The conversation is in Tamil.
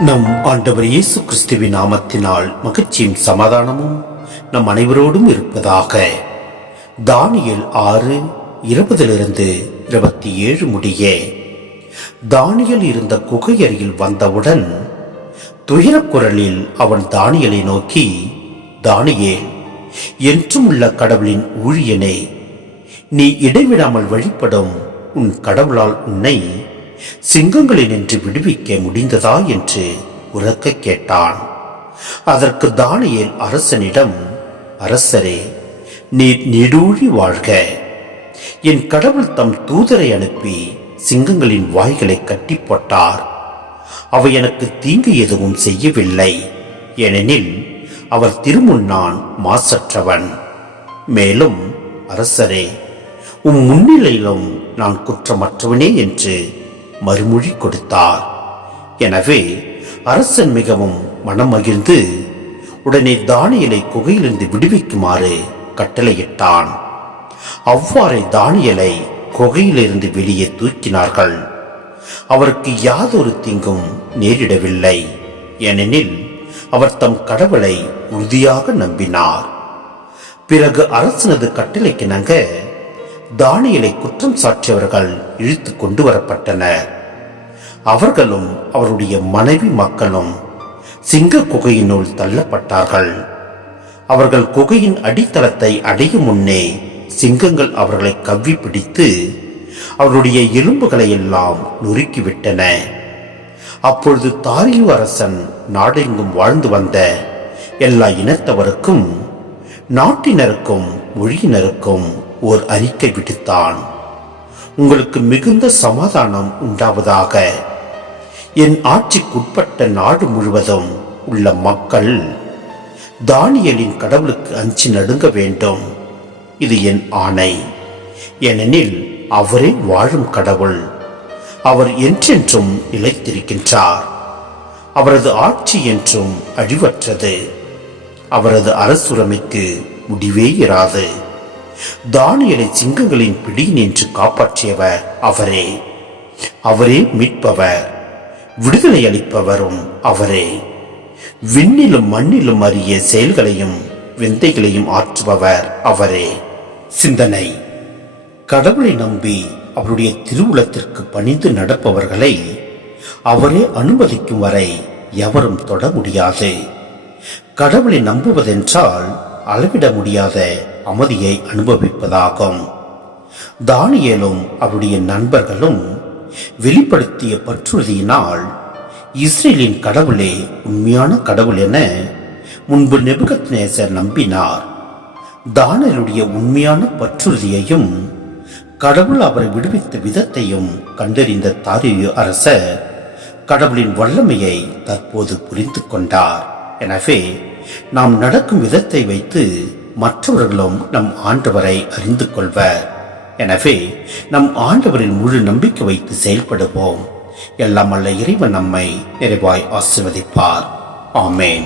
நம் ஆண்டவர் இயேசு கிறிஸ்துவின் நாமத்தினால் மகிழ்ச்சியும் சமாதானமும் நம் அனைவரோடும் இருப்பதாக. தானியல் ஆறு இருபதிலிருந்து இருபத்தி ஏழு முடிய. தானியல் இருந்த குகை அருகில் வந்தவுடன் துயரக் குரலில் அவன் தானியலை நோக்கி தானியேல் என்றும் உள்ள கடவுளின் ஊழியனே நீ இடைவிடாமல் வழிபடும் உன் கடவுளால் உன்னை சிங்கங்களினின்று விடுவிக்க முடிந்ததா என்று உறக்க கேட்டான். அதற்கு தானியேல் அரசனிடம் அரசரே நீர் நெடூழி வாழ்க. என் கடவுள் தம் தூதரை அனுப்பி சிங்கங்களின் வாய்களை கட்டி போட்டார். அவை எனக்கு தீங்கு எதுவும் செய்யவில்லை. ஏனெனில் அவர் திருமுன் நான் மாசற்றவன். மேலும் அரசரே உம் முன்னிலையிலும் நான் குற்றமற்றவனே என்று மறுமொழி கொடுத்தார். எனவே அரசன் மிகவும் மனம் மகிழ்ந்து உடனே தானியலை குகையிலிருந்து விடுவிக்குமாறு கட்டளையிட்டான். அவ்வாறே தானியலை குகையிலிருந்து வெளியே தூக்கினார்கள். அவருக்கு யாதொரு தீங்கும் நேரிடவில்லை. ஏனெனில் அவர் தம் கடவுளை உறுதியாக நம்பினார். பிறகு அரசனது கட்டளைக்கிணங்க தானியலை குற்றம் சாற்றியவர்கள் இழுத்து கொண்டு வரப்பட்டனர். அவர்களும் அவருடைய மனைவி மக்களும் சிங்க குகையினுள் தள்ளப்பட்டார்கள். அவர்கள் குகையின் அடித்தளத்தை அடையும் முன்னே சிங்கங்கள் அவர்களை கவ்வி பிடித்து அவருடைய எலும்புகளை எல்லாம் நொறுக்கிவிட்டன. அப்பொழுது தாரியு அரசன் நாடெங்கும் வாழ்ந்து வந்த எல்லா இனத்தவருக்கும் நாட்டினருக்கும் மொழியினருக்கும் ஓர் அறிக்கை விடுத்தான். உங்களுக்கு மிகுந்த சமாதானம் உண்டாவதாக. என் ஆட்சிக்குட்பட்ட நாடு முழுவதும் உள்ள மக்கள் தானியலின் கடவுளுக்கு அஞ்சி நடுங்க வேண்டும். இது என் ஆணை. ஏனெனில் அவரே வாழும் கடவுள். அவர் என்றென்றும் நிலைத்திருக்கின்றார். அவரது ஆட்சி என்றும் அழிவற்றது. அவரது அரசுரமைக்கு முடிவே இராது. தானியலை சிங்கங்களின் பிடி நின்று காப்பாற்றியவர் அவரே. அவரே மீட்பவர். விடுதலை அளிப்பவரும் அவரே. விண்ணிலும் மண்ணிலும் அறிய செயல்களையும் விந்தைகளையும் ஆற்றுபவர் அவரே. சிந்தனை. கடவுளை நம்பி அவருடைய திருவுளத்திற்கு பணிந்து நடப்பவர்களை அவரே அனுமதிக்கும் வரை எவரும் தொட முடியாது. கடவுளை நம்புவதென்றால் அளவிட முடியாத அமைதியை அனுபவிப்பதாகும். தானியலும் அவருடைய நண்பர்களும் வெளிப்படுத்திய பற்றுறுதியினால் இஸ்ரேலின் கடவுளே உண்மையான கடவுள் என முன்பு நெபுகத் நேசர் நம்பினார். தானியலுடைய உண்மையான பற்றுறுதியையும் கடவுள் அவரை விடுவித்த விதத்தையும் கண்டறிந்த தாரியு அரசர் கடவுளின் வல்லமையை தற்போது புரிந்து கொண்டார். எனவே நாம் நடக்கும் விதத்தை வைத்து மற்றவர்களும் நம் ஆண்டவரை அறிந்து கொள்வர் எனவே நம் ஆண்டவரின் முழு நம்பிக்கை வைத்து செயல்படுவோம். எல்லாம் அல்ல இறைவன் நம்மை நிறைவாய் ஆசிர்வதிப்பார். ஆமேன்.